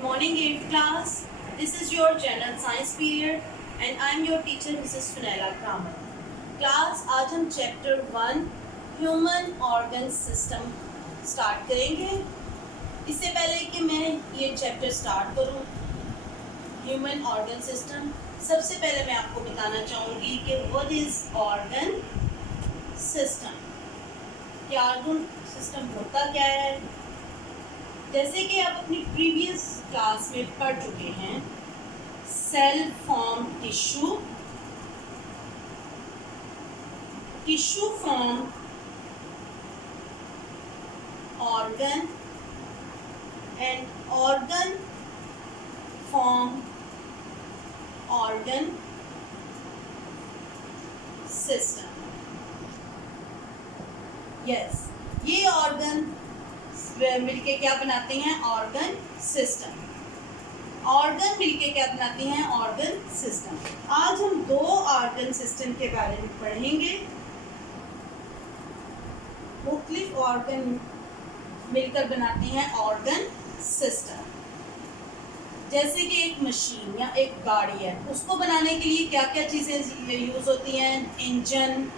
Good morning, 8th class. This is your general science period and I am your teacher Mrs. Funela Kramer. Class आज हम chapter 1 human organ system start करेंगे. इससे पहले कि मैं ये चैप्टर स्टार्ट करूं ह्यूमन ऑर्गन सिस्टम, सबसे पहले मैं आपको बताना चाहूँगी कि व्हाट इज़ ऑर्गन सिस्टम. क्या ऑर्गन सिस्टम होता क्या है. जैसे कि आप अपनी प्रीवियस क्लास में पढ़ चुके हैं, cell form tissue, tissue form organ and organ form organ system. Yes, ये ऑर्गन मिलके क्या बनाते हैं, ऑर्गन सिस्टम. ऑर्गन मिलके क्या बनाते हैं, ऑर्गन सिस्टम. आज हम दो ऑर्गन सिस्टम के बारे में पढ़ेंगे. मुख्तलिफ ऑर्गन मिलकर बनाते हैं ऑर्गन सिस्टम. जैसे कि एक मशीन या एक गाड़ी है, उसको बनाने के लिए क्या क्या चीज़ें यूज़ होती हैं, इंजन,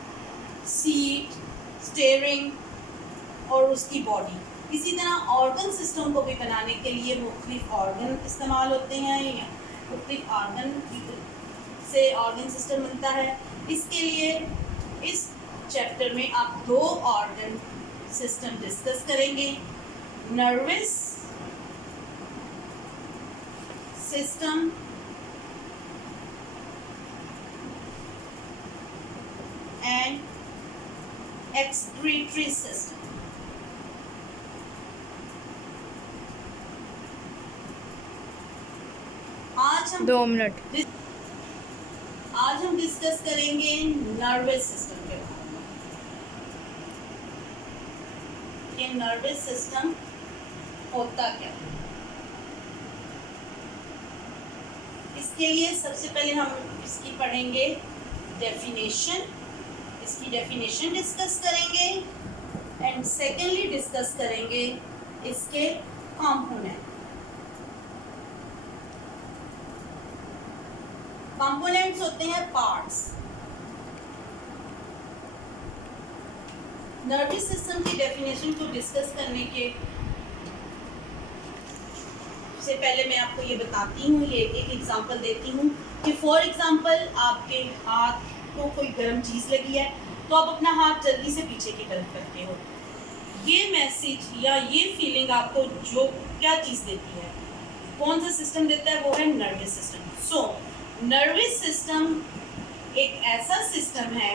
सीट, स्टीयरिंग और उसकी बॉडी. इसी तरह ऑर्गन सिस्टम को भी बनाने के लिए मुख्तलिफ ऑर्गन इस्तेमाल होते हैं या मुख्तलिफ ऑर्गन से ऑर्गन सिस्टम बनता है. इसके लिए इस चैप्टर में आप दो ऑर्गन सिस्टम डिस्कस करेंगे. Nervous system and excretory system. आज हम 2 मिनट आज हम डिस्कस करेंगे नर्वस सिस्टम के बारे में. ये नर्वस सिस्टम होता क्या है. इसके लिए सबसे पहले हम इसकी पढ़ेंगे डेफिनेशन. इसकी डेफिनेशन डिस्कस करेंगे एंड सेकेंडली डिस्कस करेंगे इसके कंपोनेंट. कंपोनेंट्स होते हैं पार्ट्स. नर्वस सिस्टम की डेफिनेशन को डिस्कस करने के से पहले मैं आपको ये बताती हूँ, ये एक एग्जांपल देती हूँ कि फॉर एग्जांपल आपके हाथ को कोई गर्म चीज़ लगी है तो आप अपना हाथ जल्दी से पीछे की तरफ करते हो. ये मैसेज या ये फीलिंग आपको जो क्या चीज़ देती है, कौन सा सिस्टम देता है, वो है nervous system. So nervous system एक ऐसा सिस्टम है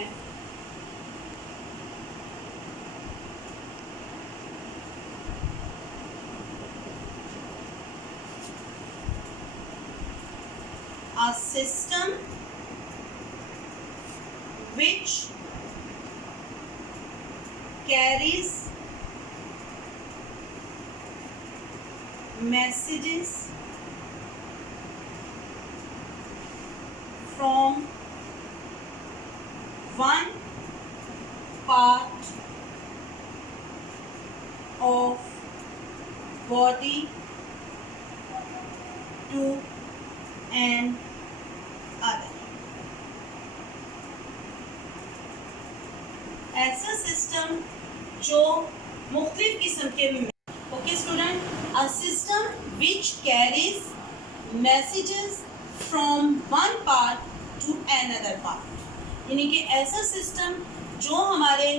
a system which carries messages from one part of body to an other. ऐसा सिस्टम जो मुख्तलिफ किस्म के okay student, a system which carries messages from one part two another part. यानी कि ऐसा सिस्टम जो हमारे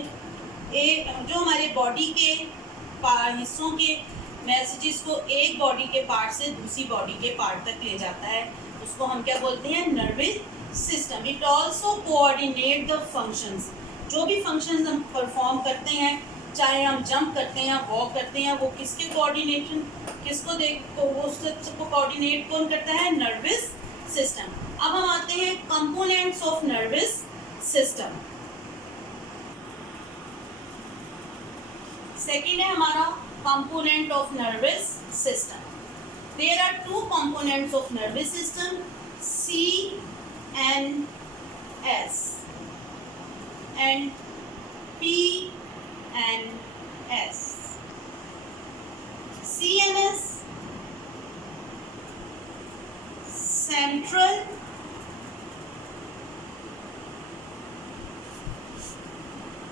बॉडी के हिस्सों के मैसेजेस को एक बॉडी के पार्ट से दूसरी बॉडी के पार्ट तक ले जाता है, उसको हम क्या बोलते हैं, nervous system. It also coordinate the functions. जो भी फंक्शंस हम परफॉर्म करते हैं, चाहे हम जंप करते हैं या वॉक करते हैं, वो किसके कोऑर्डिनेशन वो सबको कोऑर्डिनेट कौन करता है, नर्वस सिस्टम. अब हम आते हैं components of nervous system. Second है हमारा component of nervous system. There are two components of nervous system, CNS and PNS. CNS central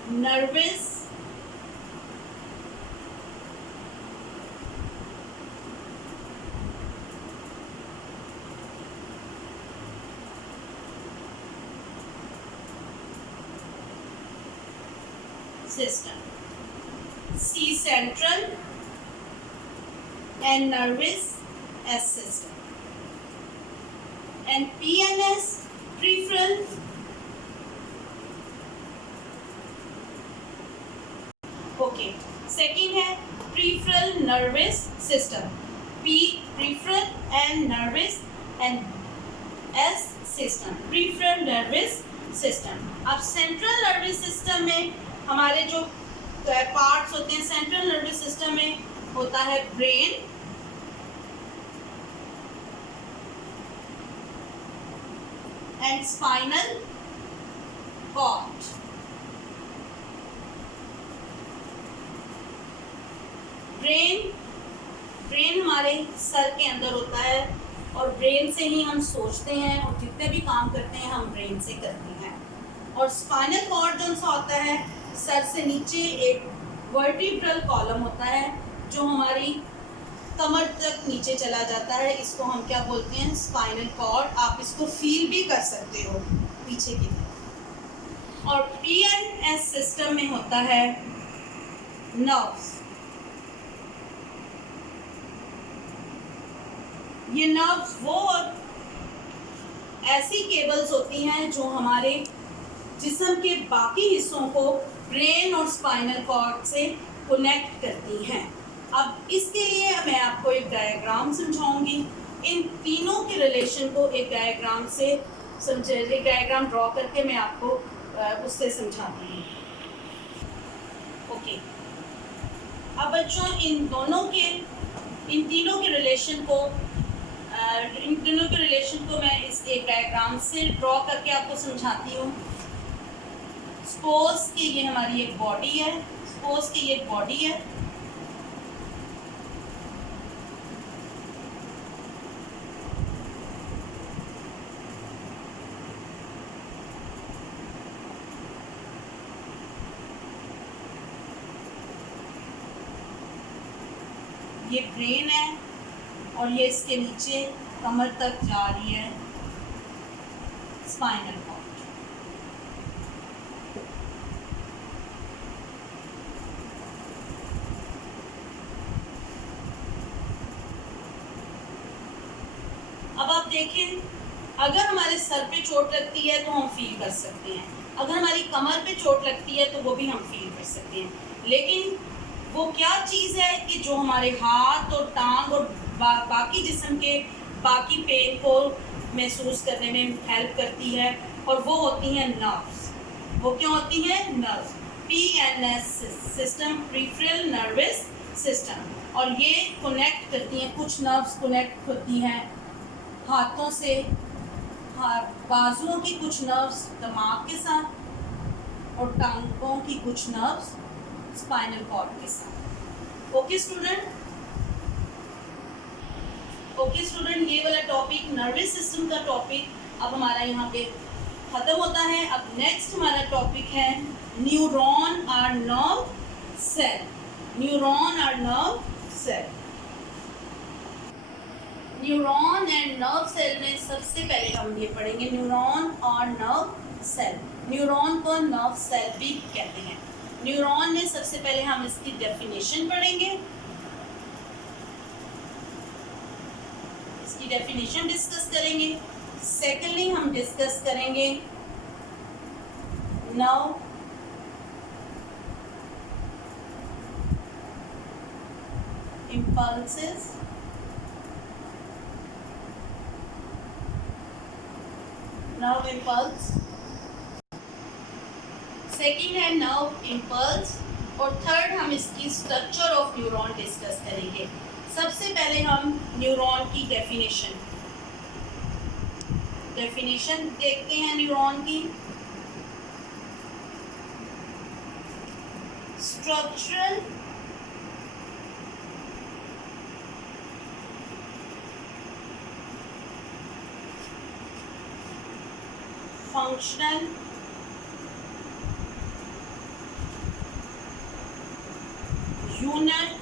nervous system. C central and nervous S system. And PNS peripheral okay. Second है peripheral nervous system. P peripheral and nervous and S system. Peripheral nervous system. अब central nervous system में हमारे जो parts होते हैं central nervous system में होता है brain, and spinal cord. Brain हमारे सर के अंदर होता है और ब्रेन से ही हम सोचते हैं और जितने भी काम करते हैं हम ब्रेन से करते हैं. और स्पाइनल कॉर्ड जो होता है सर से नीचे एक वर्टिब्रल कॉलम होता है जो हमारी कमर तक नीचे चला जाता है. इसको हम क्या बोलते हैं? Spinal cord. आप इसको फील भी कर सकते हो पीछे की तरफ. और पीएनएस सिस्टम में होता है नर्व्स. ये नर्व्स वो ऐसी केबल्स होती हैं जो हमारे जिस्म के बाकी हिस्सों को ब्रेन और स्पाइनल कॉर्ड से कनेक्ट करती हैं. अब इसके लिए मैं आपको एक डायग्राम समझाऊंगी. इन तीनों के रिलेशन को एक डायग्राम से एक डायग्राम ड्रॉ करके मैं आपको उससे समझाती हूँ. ओके. अब बच्चों इन तीनों के रिलेशन को मैं इस एक डायग्राम से ड्रॉ करके आपको समझाती हूँ. सपोज कि ये हमारी एक बॉडी है. ये ब्रेन है और ये इसके नीचे कमर तक जा रही है स्पाइनल कॉर्ड. अब आप देखें, अगर हमारे सर पे चोट लगती है तो हम फील कर सकते हैं, अगर हमारी कमर पे चोट लगती है तो वो भी हम फील कर सकते हैं. लेकिन वो क्या चीज़ है कि जो हमारे हाथ और टांग और बाकी जिस्म के बाकी पेन को महसूस करने में हेल्प करती है, और वो होती हैं नर्व्स. वो क्या होती हैं? Nerves. PNS system, peripheral nervous system. और ये कनेक्ट करती हैं, कुछ नर्व्स कनेक्ट होती हैं हाथों से, बाजुओं की कुछ नर्व्स दिमाग के साथ और टांगों की कुछ नर्व्स स्पाइनल कॉर्ड के साथ. ओके स्टूडेंट, ये वाला टॉपिक नर्वस सिस्टम का टॉपिक अब हमारा यहाँ पे ख़त्म होता है. अब नेक्स्ट हमारा टॉपिक है न्यूरॉन और nerve cell. Neuron and nerve cell में सबसे पहले हम ये पढ़ेंगे न्यूरॉन और नर्व सेल. न्यूरॉन को नर्व सेल भी कहते हैं. न्यूरॉन में सबसे पहले हम इसकी डेफिनेशन पढ़ेंगे, इसकी डेफिनेशन डिस्कस करेंगे. सेकेंडली हम डिस्कस करेंगे nerve impulses, nerve impulse. Second है नर्व इम्पल्स. और थर्ड हम इसकी स्ट्रक्चर ऑफ न्यूरॉन डिस्कस करेंगे. सबसे पहले हम न्यूरॉन की डेफिनेशन देखते हैं. न्यूरॉन की structural functional unit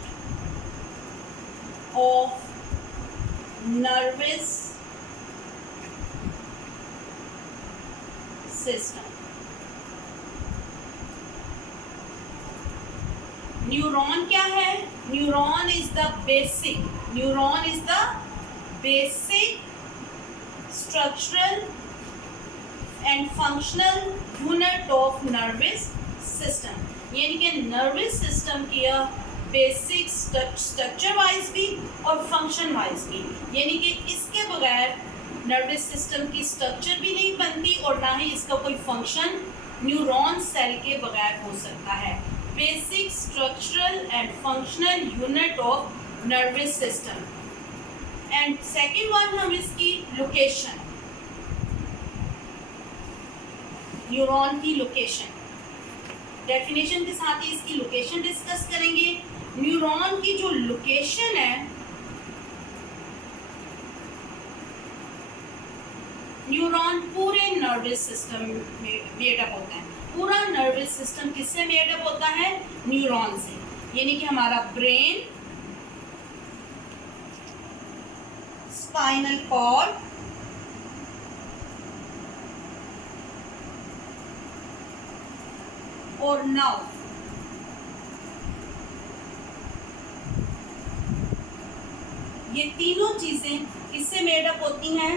of nervous system. Neuron क्या है? Neuron is the basic structural and functional unit of nervous system. यानी कि नर्वस सिस्टम की बेसिक स्ट्रक्चर वाइज भी और फंक्शन वाइज भी, यानी कि इसके बगैर नर्वस सिस्टम की स्ट्रक्चर भी नहीं बनती और ना ही इसका कोई फंक्शन न्यूरॉन सेल के बगैर हो सकता है. Basic structural and functional unit of nervous system. And second one हम इसकी लोकेशन, न्यूरॉन की लोकेशन, डेफिनेशन के साथ ही इसकी लोकेशन डिस्कस करेंगे. न्यूरॉन की जो लोकेशन है, न्यूरॉन पूरे नर्वस सिस्टम में मेडअप होता है. पूरा नर्वस सिस्टम किससे मेडअप होता है? न्यूरॉन से. यानी कि हमारा ब्रेन, स्पाइनल कॉर्ड, और नर्व, ये तीनों चीजें किससे मेडअप होती हैं?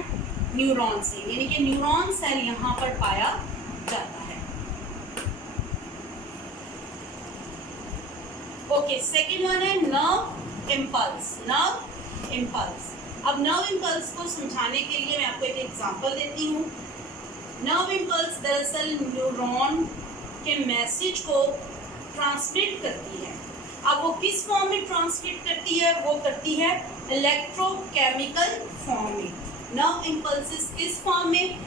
न्यूरॉन से. यानी कि न्यूरॉन सेल यहाँ पर पाया जाता है. ओके, सेकेंड वन है नर्व इम्पल्स. अब नर्व इम्पल्स को समझाने के लिए मैं आपको एक एग्जांपल देती हूँ. नर्व इम्पल्स दरअसल न्यूरॉन के मैसेज को ट्रांसमिट करती है. अब वो किस फॉर्म में ट्रांसमिट करती है? वो करती है इलेक्ट्रोकेमिकल फॉर्म में. नर्व इम्पल्सेस किस फॉर्म में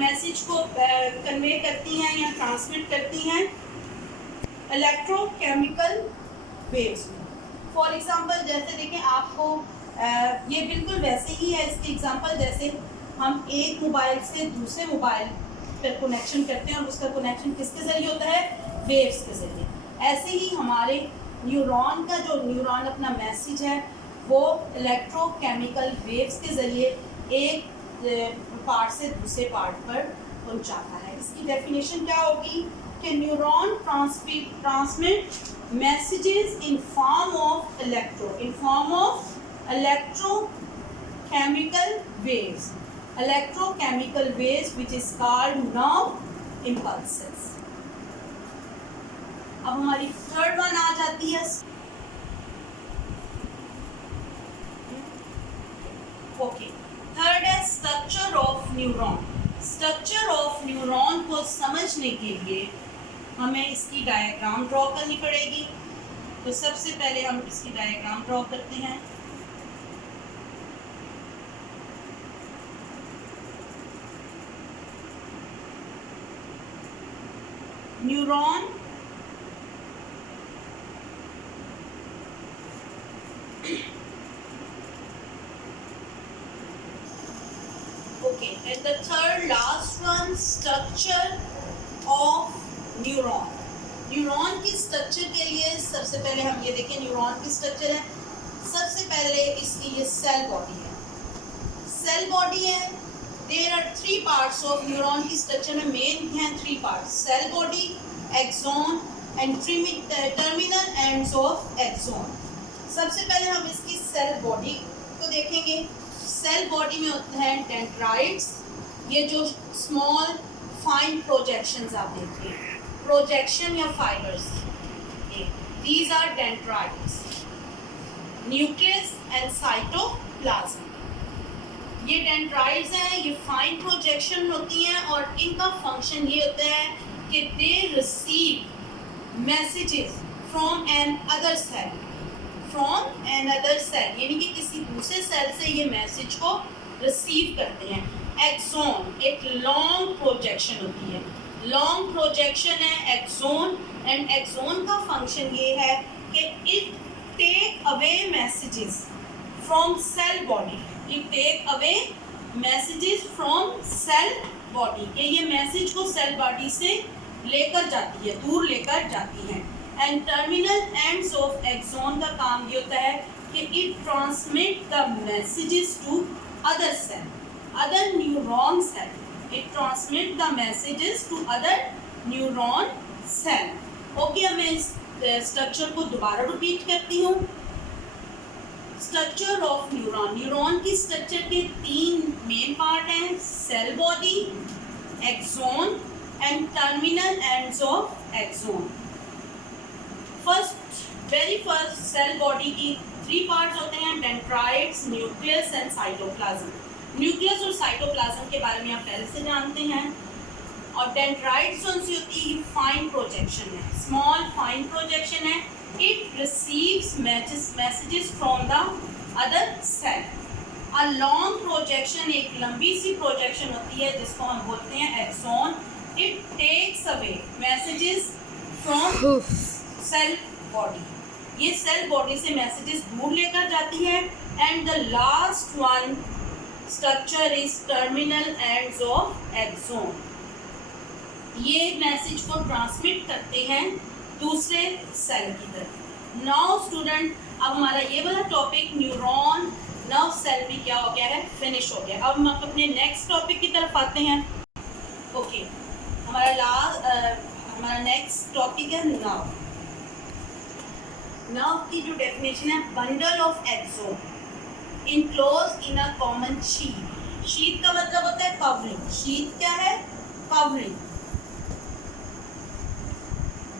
मैसेज को कन्वे करती हैं या ट्रांसमिट करती हैं? इलेक्ट्रोकेमिकल वेव्स में. फॉर एग्जांपल जैसे देखें, आपको ये बिल्कुल वैसे ही है इसकी एग्जांपल जैसे हम एक मोबाइल से दूसरे मोबाइल पर कनेक्शन करते हैं और उसका कनेक्शन किसके ज़रिए होता है? वेव्स के ज़रिए. ऐसे ही हमारे न्यूरॉन का जो न्यूरॉन अपना मैसेज है वो इलेक्ट्रोकेमिकल वेव्स के ज़रिए एक पार्ट से दूसरे पार्ट पर पहुंचाता है. इसकी डेफिनेशन क्या होगी कि neuron transmit messages in form of electrochemical waves which is called nerve impulses. अब हमारी थर्ड वन आ जाती है. ओके, थर्ड है structure of neuron. Structure of neuron को समझने के लिए हमें इसकी डायग्राम ड्रॉ करनी पड़ेगी. तो सबसे पहले हम इसकी डायग्राम ड्रॉ करते हैं. Neuron okay, and the third last one, structure of neuron. Neuron की स्ट्रक्चर के लिए सबसे पहले हम ये देखें, न्यूरॉन की स्ट्रक्चर है. सबसे पहले इसकी ये सेल बॉडी है. सेल बॉडी है. There are 3 parts of neuron की स्ट्रक्चर में. मेन हैं 3 parts: cell body, axon and terminal ends of axon. सबसे पहले हम इसकी सेल बॉडी को देखेंगे. सेल बॉडी में होते हैं डेंड्राइट्स. ये जो स्मॉल फाइन प्रोजेक्शंस आप देखते हैं, प्रोजेक्शन या fibres, these are dendrites. Nucleus and cytoplasm, ये डेंड्राइट्स हैं. ये फाइन प्रोजेक्शन होती हैं और इनका फंक्शन ये होता है कि they receive messages from another cell. यानी कि किसी दूसरे सेल से ये मैसेज को रिसीव करते हैं. एक्सॉन एक लॉन्ग प्रोजेक्शन होती है. लॉन्ग प्रोजेक्शन है एक्सॉन. एंड एक्सॉन का फंक्शन ये है कि it take away messages from cell body. It take away messages from cell body, कि ये मैसेज को सेल बॉडी से लेकर जाती है, दूर लेकर जाती है। And terminal ends of axon का काम ये होता है कि it transmit the messages to other cell, other neuron cell. It transmit the messages to other neuron cell. Okay, अब मैं इस स्ट्रक्चर को दोबारा रिपीट करती हूँ। स्ट्रक्चर ऑफ न्यूरॉन, न्यूरॉन की स्ट्रक्चर के 3 मेन पार्ट हैं, cell body, axon and terminal ends of axon. Very first cell body की 3 पार्ट्स होते हैं, dendrites, nucleus and cytoplasm. Nucleus और साइटोप्लाज्म के बारे में आप पहले से जानते हैं। और डेंड्राइट्स कौन सी होती है? फाइन प्रोजेक्शन है, स्मॉल फाइन प्रोजेक्शन है। It receives messages from the other cell. A long projection, एक लंबी सी प्रोजेक्शन होती है जिसको हम बोलते हैं axon. It takes away messages from cell body, ये सेल बॉडी से मैसेजेस दूर लेकर जाती है। And the last one structure is terminal ends of axon. ये मैसेज को ट्रांसमिट करते हैं दूसरे सेल की तरफ। नाउ स्टूडेंट, अब हमारा ये वाला टॉपिक न्यूरॉन नर्व सेल भी क्या हो गया है, फिनिश हो गया। अब हम अपने नेक्स्ट टॉपिक की तरफ आते हैं। ओके, हमारा नेक्स्ट टॉपिक है नर्व। नर्व की जो डेफिनेशन है, bundle of axon enclose in a common sheath. Sheath का मतलब होता है कवरिंग। शीथ क्या है? कवरिंग।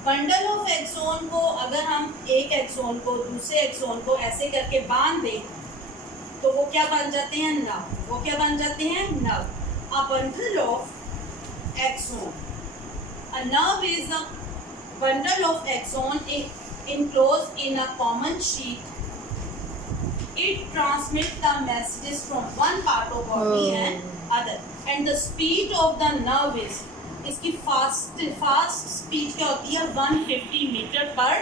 बंडल ऑफ एक्सोन को अगर हम एक एक्सोन को दूसरे एक्सोन को ऐसे करके बांध दें तो वो क्या बन जाते हैं? नर्व। वो क्या बन जाते हैं? Nerve. A bundle of axon, a nerve is a bundle of axon enclosed in a common sheet. It transmits the messages from one part of body and other. And the speed of the nerve is, इसकी fast speed क्या होती है? 150 metre पर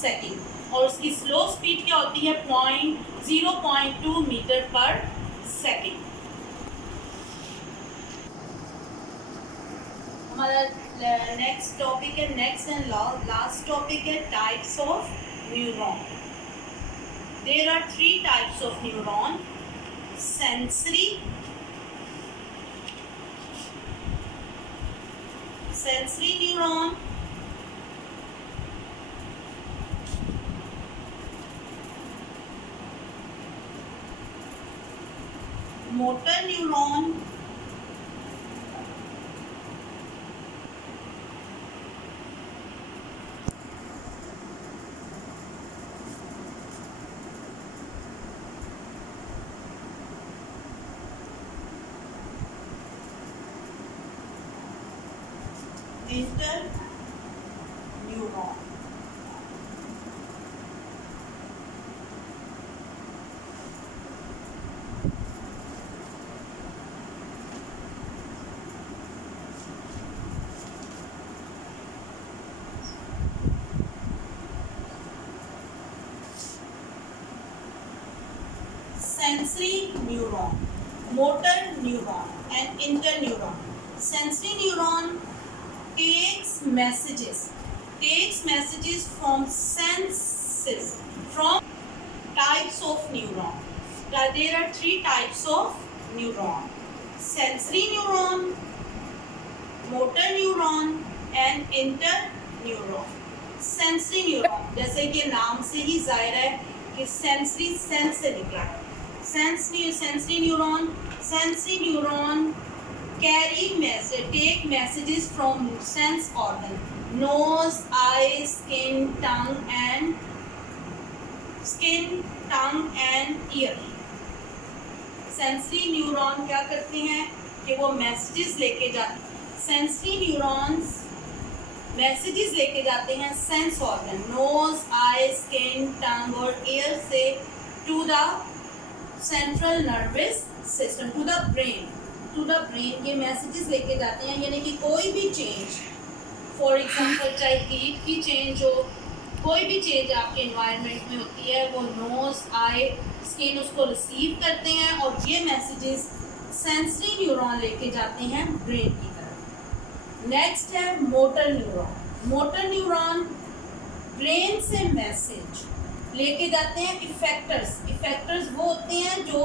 second. और उसकी slow speed क्या होती है? 0.2 मीटर पर सेकेंड। हमारा नेक्स्ट टॉपिक है, नेक्स्ट एंड लास्ट टॉपिक है types of neuron. There are 3 types of neuron: sensory neuron, motor neuron, inter neuron. Sensory neuron, motor neuron and interneuron. Sensory neuron takes messages from senses, from types of neuron. There are 3 types of neuron: sensory neuron, motor neuron and interneuron. Sensory neuron, जैसे कि नाम से ही जाहिर है कि sensory sense से निकला है। Sensory neuron take messages from sense organ: nose, eyes, skin, tongue and ear. Sensory neuron क्या करते हैं कि वो messages लेके जाते हैं। Sensory neurons messages लेके जाते हैं sense organ, nose, eyes, skin, tongue और ear से to the central nervous system, to the brain. ये मैसेजेस लेके जाते हैं, यानी कि कोई भी चेंज, फॉर एग्जांपल चाहे हीट की चेंज हो, कोई भी चेंज आपके एनवायरनमेंट में होती है, वो नोज, आई, स्किन उसको रिसीव करते हैं और ये मैसेजेस सेंसरी न्यूरॉन लेके जाते हैं ब्रेन की तरफ। नेक्स्ट है motor neuron. Motor neuron brain से मैसेज लेके जाते हैं इफेक्टर्स। इफेक्टर्स वो होते हैं जो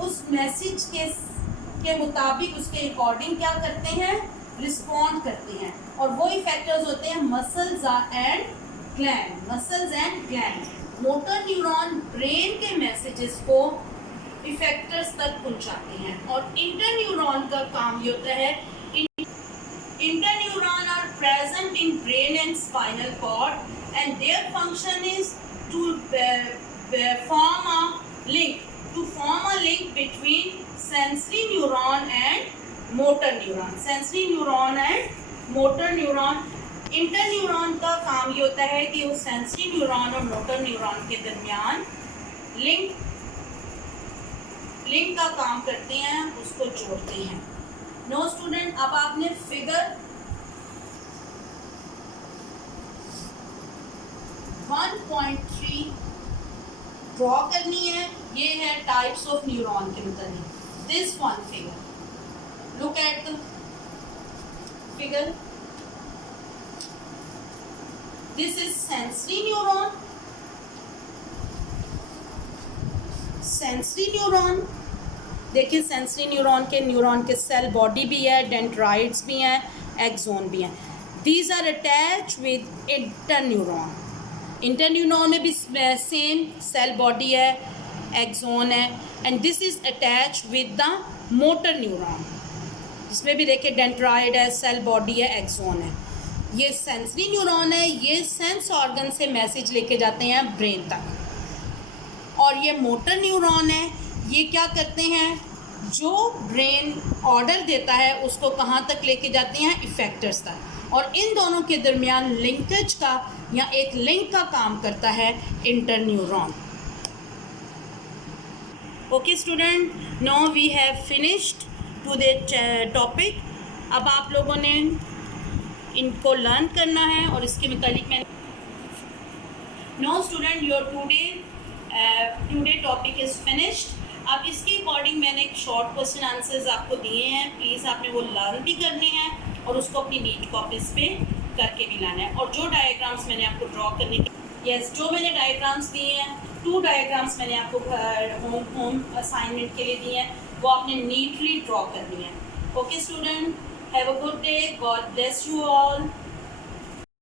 उस मैसेज के मुताबिक उसके अकॉर्डिंग क्या करते हैं, रिस्पॉन्ड करते हैं, और वो इफेक्टर्स होते हैं muscles and gland. Muscles and gland. Motor neuron brain के मैसेजेस को इफेक्टर्स तक पहुंचाते हैं। और इंटरन्यूरॉन का काम ये होता है, interneuron are present in brain and spinal cord and their function is to form a link between sensory neuron and motor neuron. sensory neuron and motor neuron. Interneuron का काम ये होता है कि वो सेंसरी न्यूरॉन और मोटर न्यूरॉन के दरमियान लिंक का काम करते हैं, उसको जोड़ते हैं। नो स्टूडेंट, अब आपने फिगर 1.3 ड्रॉ करनी है। ये है टाइप्स ऑफ न्यूरॉन के मुताबिक। This one figure, look at the figure. This is sensory neuron. Sensory neuron देखिए, सेंसरी न्यूरॉन के सेल बॉडी भी है, डेंड्राइट्स भी हैं, एक्सोन भी हैं। These are attach with interneuron. Interneuron में भी सेम सेल बॉडी है, एक्सोन है, and this is attach with the motor neuron. इसमें भी देखिए डेंड्राइड है, सेल बॉडी है, एक्सोन है। ये सेंसरी न्यूरॉन है, ये सेंस ऑर्गन से मैसेज लेके जाते हैं ब्रेन तक। और ये मोटर न्यूरॉन है, ये क्या करते हैं, जो ब्रेन ऑर्डर देता है उसको कहाँ तक लेके जाते हैं, इफेक्टर्स तक। और इन दोनों के दरमियान लिंकेज का या एक लिंक का काम करता है interneuron. Okay student, now we have finished to the topic. अब आप लोगों ने इनको लर्न करना है और इसके मुतालिक मैं now student, your today topic is finished. अब इसके अकॉर्डिंग मैंने एक शॉर्ट क्वेश्चन आंसर्स आपको दिए हैं, प्लीज़ आपने वो लर्न भी करने हैं और उसको अपनी नीट कॉपीज पे करके भी लाना है। और जो डायग्राम्स मैंने आपको ड्रॉ करने के जो मैंने डायग्राम्स दिए हैं, 2 डायग्राम्स मैंने आपको होम असाइनमेंट के लिए दिए हैं, वो आपने नीटली ड्रॉ करनी है। Okay student, have a good day, God bless you all.